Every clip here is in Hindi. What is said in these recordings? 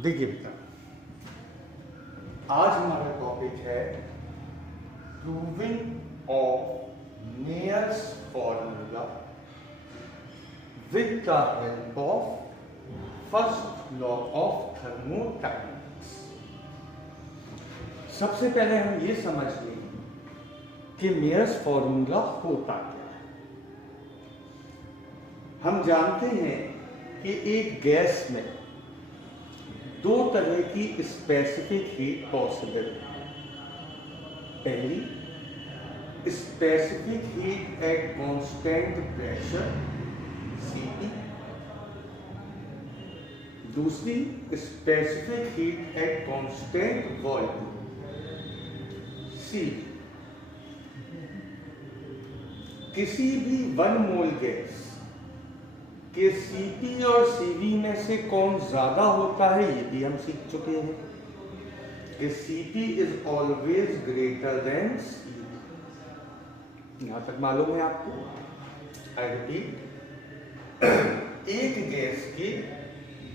देखिए बेटा, आज हमारा टॉपिक है proving of Mayer's formula with the help of first law of thermodynamics. सबसे पहले हम ये समझ लें कि मेयर्स फॉर्मूला होता क्या है। हम जानते हैं कि एक गैस में दो तरह की स्पेसिफिक हीट पॉसिबल है। पहली, specific heat at constant pressure Cp। दूसरी, specific heat at constant volume Cv। किसी भी 1 मोल गैस कि Cp और Cv में से कौन ज्यादा होता है ये भी हम सीख चुके हैं कि Cp is always greater than Cv। यहां तक मालूम है आपको। आई रिपीट, एक गैस की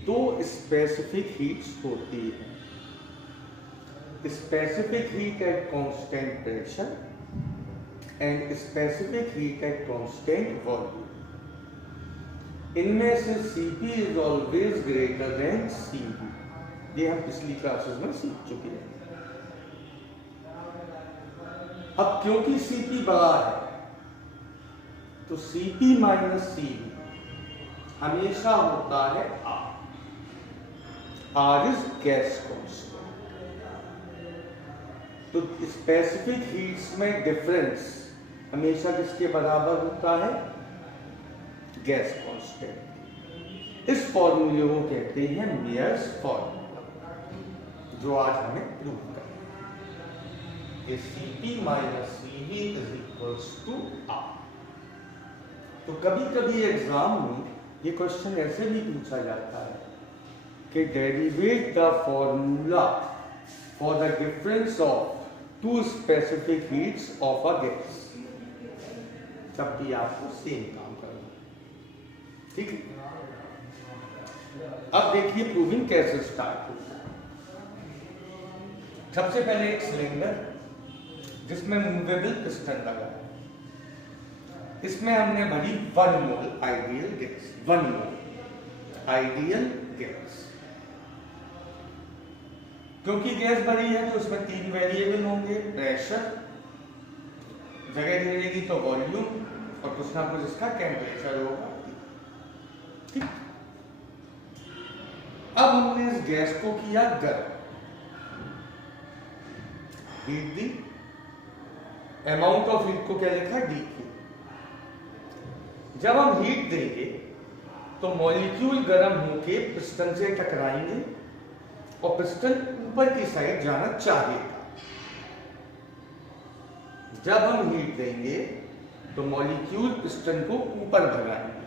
दो स्पेसिफिक हीट्स होती है, specific heat at constant pressure and specific heat at constant volume. इनमें से Cp is always greater than Cv। ये हम पिछली क्लासेस में सीख चुके हैं। अब क्योंकि Cp बड़ा है तो Cp माइनस Cv हमेशा होता है R। R is gas constant. तो स्पेसिफिक हीट्स में डिफरेंस हमेशा किसके बराबर होता है? Gas constant. इस फॉर्मूले को कहते हैं मेयर्स फॉर्मूला, जो आज हमें प्रूव करना है। Cp minus Cv is equals to R। तो कभी कभी एग्जाम में ये क्वेश्चन ऐसे भी पूछा जाता है कि derivate the formula for the difference of two specific heats of a gas. तब भी आपको सेम काम करना है, ठीक है। अब देखिए प्रूविंग कैसे स्टार्ट होता है। सबसे पहले एक सिलेंडर जिसमें मूवेबल पिस्टन लगा है, इसमें हमने भरी 1 मोल आइडियल गैस। 1 मोल आइडियल गैस। क्योंकि गैस भरी है तो उसमें 3 वेरिएबल होंगे, प्रेशर, जगह घेरेगी तो वॉल्यूम, और कुछ ना कुछ इसका टेम्परेचर होगा, ठीक। अब हमने इस गैस को किया गर्म, heat the. Amount of heat को क्या लिखा? dq। जब हम हीट देंगे तो मॉलिक्यूल गर्म होके पिस्टन से टकराएंगे और पिस्टन ऊपर की साइड जाना चाहेगा। जब हम हीट देंगे तो मॉलिक्यूल पिस्टन को ऊपर भगाएंगे।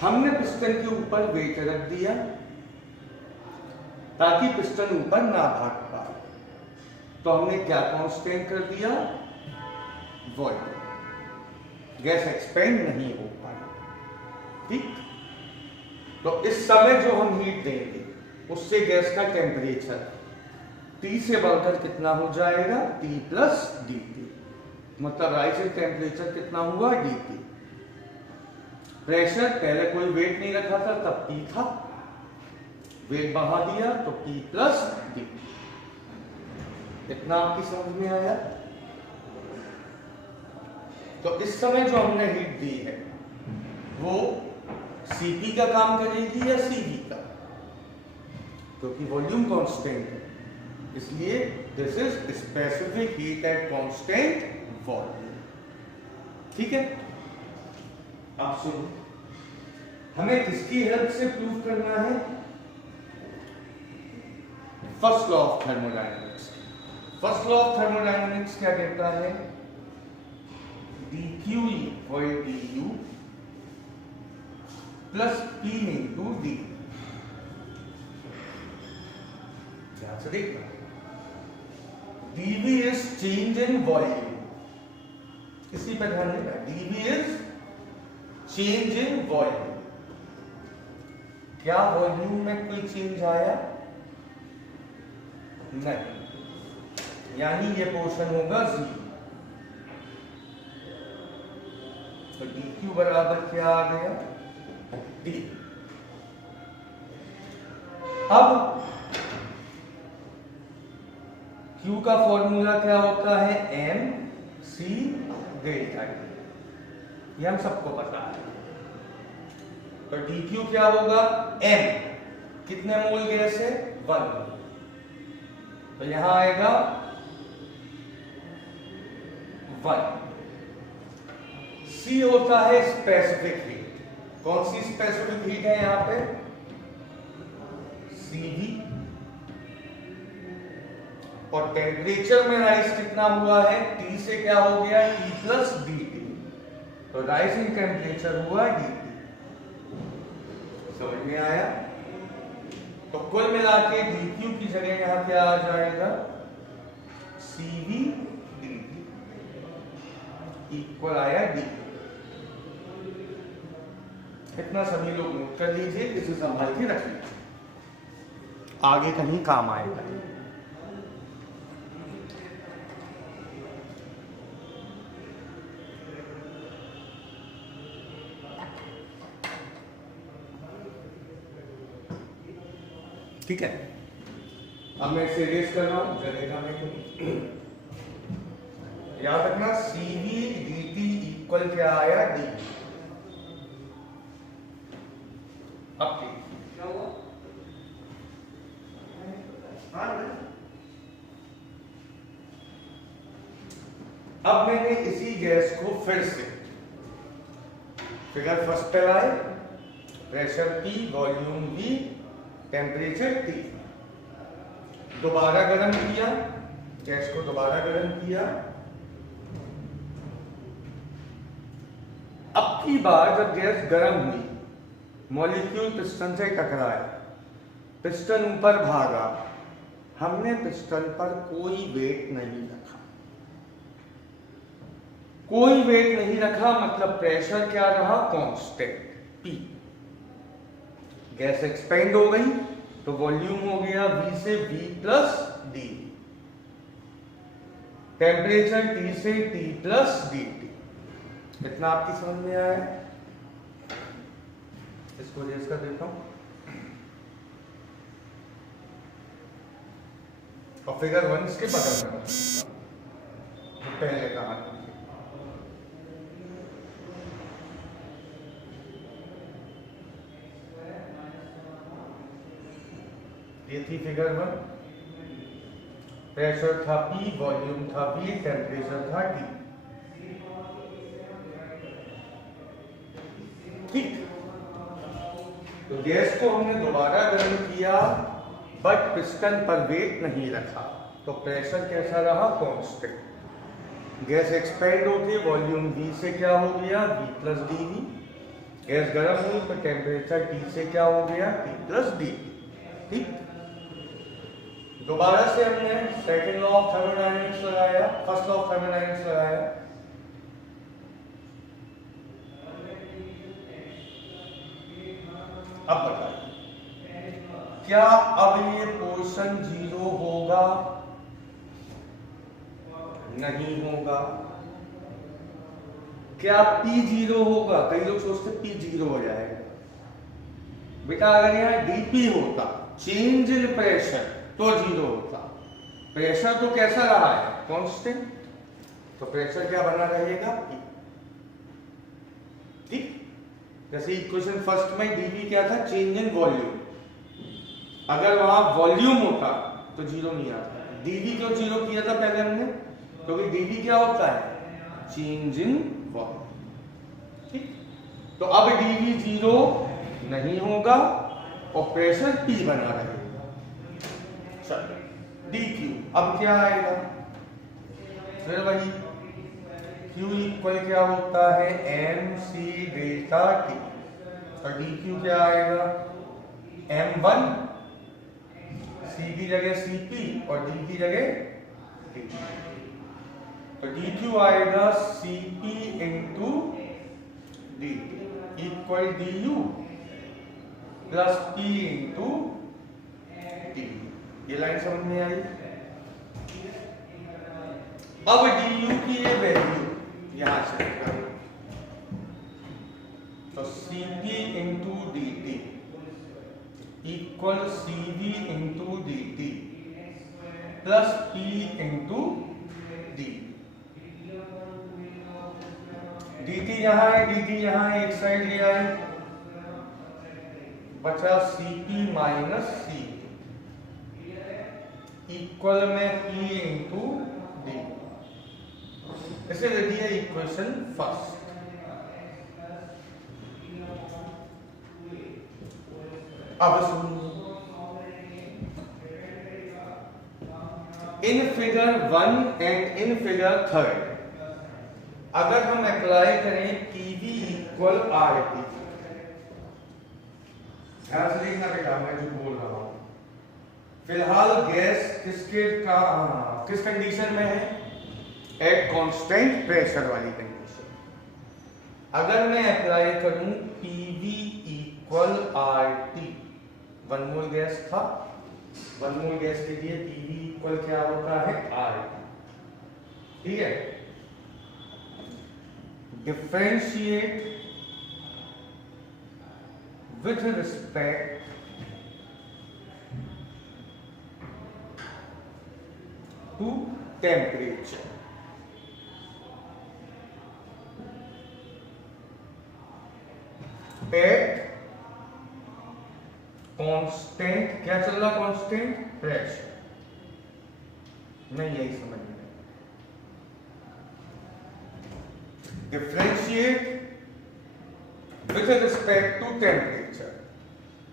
हमने पिस्टन के ऊपर वेट रख दिया ताकि पिस्टन ऊपर ना भाग पाए। तो हमने क्या कांस्टेंट कर दिया? वॉल्यूम। गैस एक्सपेंड नहीं हो पाई, ठीक। तो इस समय जो हम हीट देंगे उससे गैस का टेम्परेचर T से बढ़कर कितना हो जाएगा? T plus dt। मतलब राइजर टेम्परेचर कितना हुआ? dt। प्रेशर, पहले कोई वेट नहीं रखा था तब P था, वेट बढ़ा दिया तो P प्लस dt। इतना आपकी समझ में आया? तो इस समय जो हमने हीट दी है वो Cp का काम करेगी या Cv का? क्योंकि वॉल्यूम कांस्टेंट है, इसलिए this is specific heat at constant volume, ठीक है। अब सुनो, हमें किसकी हेल्प से प्रूव करना है? First law of thermodynamics. First law of thermodynamics क्या कहता है? dq equal du plus p into d। ध्यान से देखना, dv is change in volume. इसी पर ध्यान देना, dv is change in volume. क्या वॉल्यूम में कोई चेंज आया? नहीं, यानी ये पोर्शन होगा 0। तो dq बराबर क्या आ गया? d। अब q का फॉर्मूला क्या होता है? m c डेल्टा t, ये हम सबको पता है। तो dq क्या होगा? m कितने मोल गैस है? 1 मोल। तो यहां आएगा 1। c होता है स्पेसिफिक हीट। कौन सी स्पेसिफिक हीट है यहां पे? Cv। और टेम्परेचर में राइज कितना हुआ है? T से क्या हो गया? T plus dt। तो राइजिंग टेम्परेचर हुआ dt। समझ में आया? तो कुल मिला के dq की जगह यहां क्या आ जाएगा? Cv dt इक्वल आया dt। इतना सभी लोग नोट कर लीजिए, इसे संभाल के रख लीजिए, आगे कहीं काम आएगा। ठीक है, अब मैं इसे रेस कर रहा हूं, जगह में याद रखना Cv dt इक्वल क्या आया? dt। अब क्या हुआ? अब मैंने इसी गैस को फिर से फिगर फर्स्ट पे लाए, pressure P, volume V, temperature T, दोबारा गर्म किया, गैस को दोबारा गर्म किया। अब की बार जब गैस गर्म हुई, मॉलिक्यूल पिस्टन से टकराया, पिस्टन ऊपर भागा, हमने पिस्टन पर कोई वेट नहीं रखा। कोई वेट नहीं रखा मतलब प्रेशर क्या रहा? Constant P। गैस एक्सपेंड हो गई तो वॉल्यूम हो गया V से V plus D, temperature T से T प्लस dt। इतना आपकी समझ में आया? इसको रेस कर देता हूं और फिगर 1 इसके बगल में तो पहले कहा ये थी फिगर 1। प्रेशर था P, वॉल्यूम था V, टेम्परेचर था T। ठीक, तो गैस को हमने दोबारा गर्म किया बट पिस्टन पर वेट नहीं रखा, तो प्रेशर कैसा रहा? कांस्टेंट। गैस एक्सपेंड होके वॉल्यूम V से क्या हो गया? V plus dV। गैस गर्म हुई तो टेम्परेचर T से क्या हो गया? T plus dV। ठीक, दोबारा से हमने सेकंड लॉ ऑफ थर्मोडायनेमिक्स लगाया, फर्स्ट लॉ ऑफ थर्मोडायनेमिक्स लगाया। अब बताइए, क्या अब ये पोर्शन 0 होगा? नहीं होगा। क्या P 0 होगा? कई लोग सोचते P 0 हो जाएगा। बेटा अगर यहाँ dP होता, चेंज इन प्रेशर, तो 0 होता। प्रेशर तो कैसा रहा है? कांस्टेंट। तो प्रेशर क्या बना रहेगा? P। ठीक, जैसे इक्वेशन फर्स्ट में dV क्या था? Change in volume. अगर वहां वॉल्यूम होता तो 0 नहीं आता। dV क्यों 0 किया था पहले हमने? क्योंकि dV क्या होता है? Change in volume. ठीक, तो अब dV 0 नहीं होगा और प्रेशर P बना रहेगा। चलो dQ अब क्या आएगा? फिर वही Q इक्वल क्या होता है? mc delta T। और dQ क्या आएगा? m1 C की जगह Cp और D की जगह D। तो dQ आएगा Cp into dt equal du plus P into D. ये लाइन समझ में आई। अब डी की ये वैल्यू यहां से निकालो, तो C P into D T equal C V into D T plus P into D. D T यहां है, डी टी यहां है, एक साइड ले आए, बचा सी पी माइनस सी इक्वल में पी इंटू डी। इसे दे दिया इक्वेशन फर्स्ट। अब सुनिए, in figure 1 and in figure 3 अगर हम अप्लाई करें पीवी इक्वल आर टी, ध्यान से देखना बेटा मैं जो बोल रहा हूं। फिलहाल गैस किस कंडीशन में है? एट कांस्टेंट प्रेशर वाली कंडीशन। अगर मैं अप्लाई करूं पीवी इक्वल आर टी, 1 मोल गैस था, 1 मोल गैस के लिए पीवी इक्वल क्या होता है? R T. ठीक है, differentiate with respect to temperature. At constant, क्या चल रहा? Constant pressure. नहीं, यही समझ में। Differentiate with respect to temperature,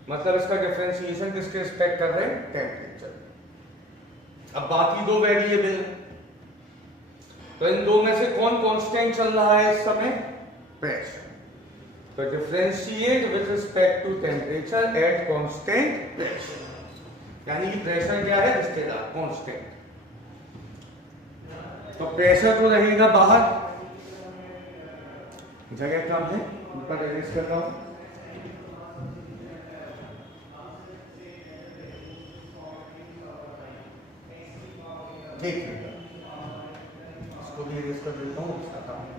मतलब इसका डिफरेंशिएशन किसके रिस्पेक्ट कर रहे हैं? टेम्परेचर। अब बाकी दो वेरिएबल, तो इन दो में से कौन कांस्टेंट चल रहा है इस समय? प्रेशर। तो differentiate with respect to temperature at constant pressure, यानी कि प्रेशर क्या है? रिश्तेदार कांस्टेंट। तो प्रेशर तो रहेगा बाहर, जगह कम है, ऊपर अरेंज कर रहा हूं। देखिएगा, इसको भी अरेंज कर देता हूं, इसका काम है।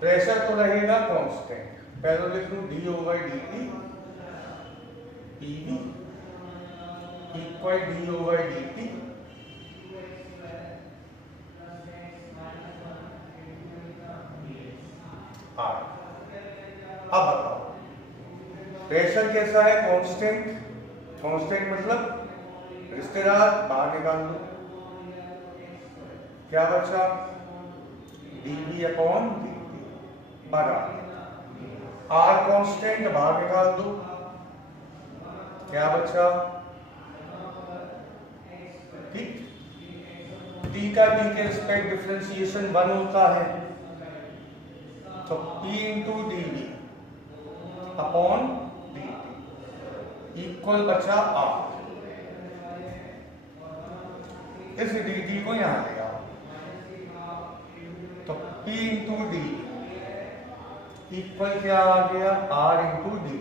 प्रेशर तो रहेगा कांस्टेंट, पहले लिख लूं D over D T PV equal D over D T R. अब बताओ प्रेशर कैसा है? कांस्टेंट। कांस्टेंट मतलब रिश्तेदार बाहर निकाल दो, क्या बचा? dV अपॉन dt बराबर आर कांस्टेंट, बाहर निकाल दो, क्या बचा? ठीक, t का t के रिस्पेक्ट डिफरेंशिएशन 1 होता है, तो P into dV upon dt equal बचा R। इस dt को यहां ले आओ, तो P इंटू डी इक्वल क्या आ गया? R into D.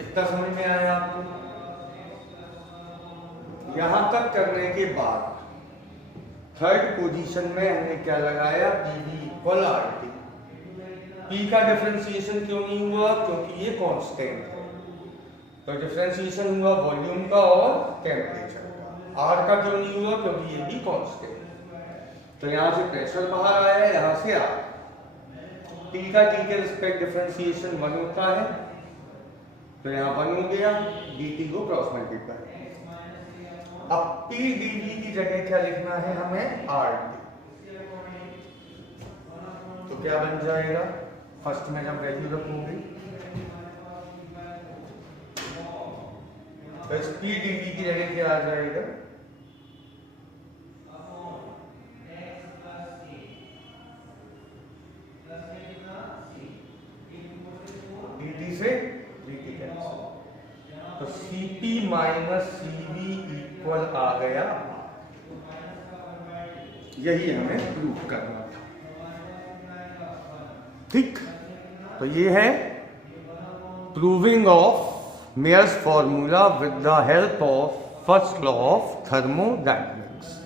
इतना समझ में आया आपको? यहां तक करने के बाद थर्ड पोजीशन में हमने क्या लगाया? PV equal RT। P का डिफरेंशिएशन क्यों नहीं हुआ? क्योंकि ये कांस्टेंट है, तो डिफरेंशिएशन हुआ वॉल्यूम का और टेम्परेचर का। R का क्यों नहीं हुआ? क्योंकि ये भी कांस्टेंट। तो यहां से प्रेशर बाहर आया, यहां से R। T का T के रिस्पेक्ट डिफरेंशिएशन 1 होता है, तो यहां 1 हो गया, dt को क्रॉस मल्टीप्लाई। अब P dV की जगह क्या लिखना है हमें? RT। तो क्या बन जाएगा? फर्स्ट में जब वैल्यू रखूंगी तो इस P dV की जगह क्या आ जाएगा? dt से dt कैंसिल, तो Cp माइनस Cv इक्वल आ गया। यही हमें प्रूफ करना था। ठीक। तो ये है proving of Mayer's formula with the help of first law of thermodynamics.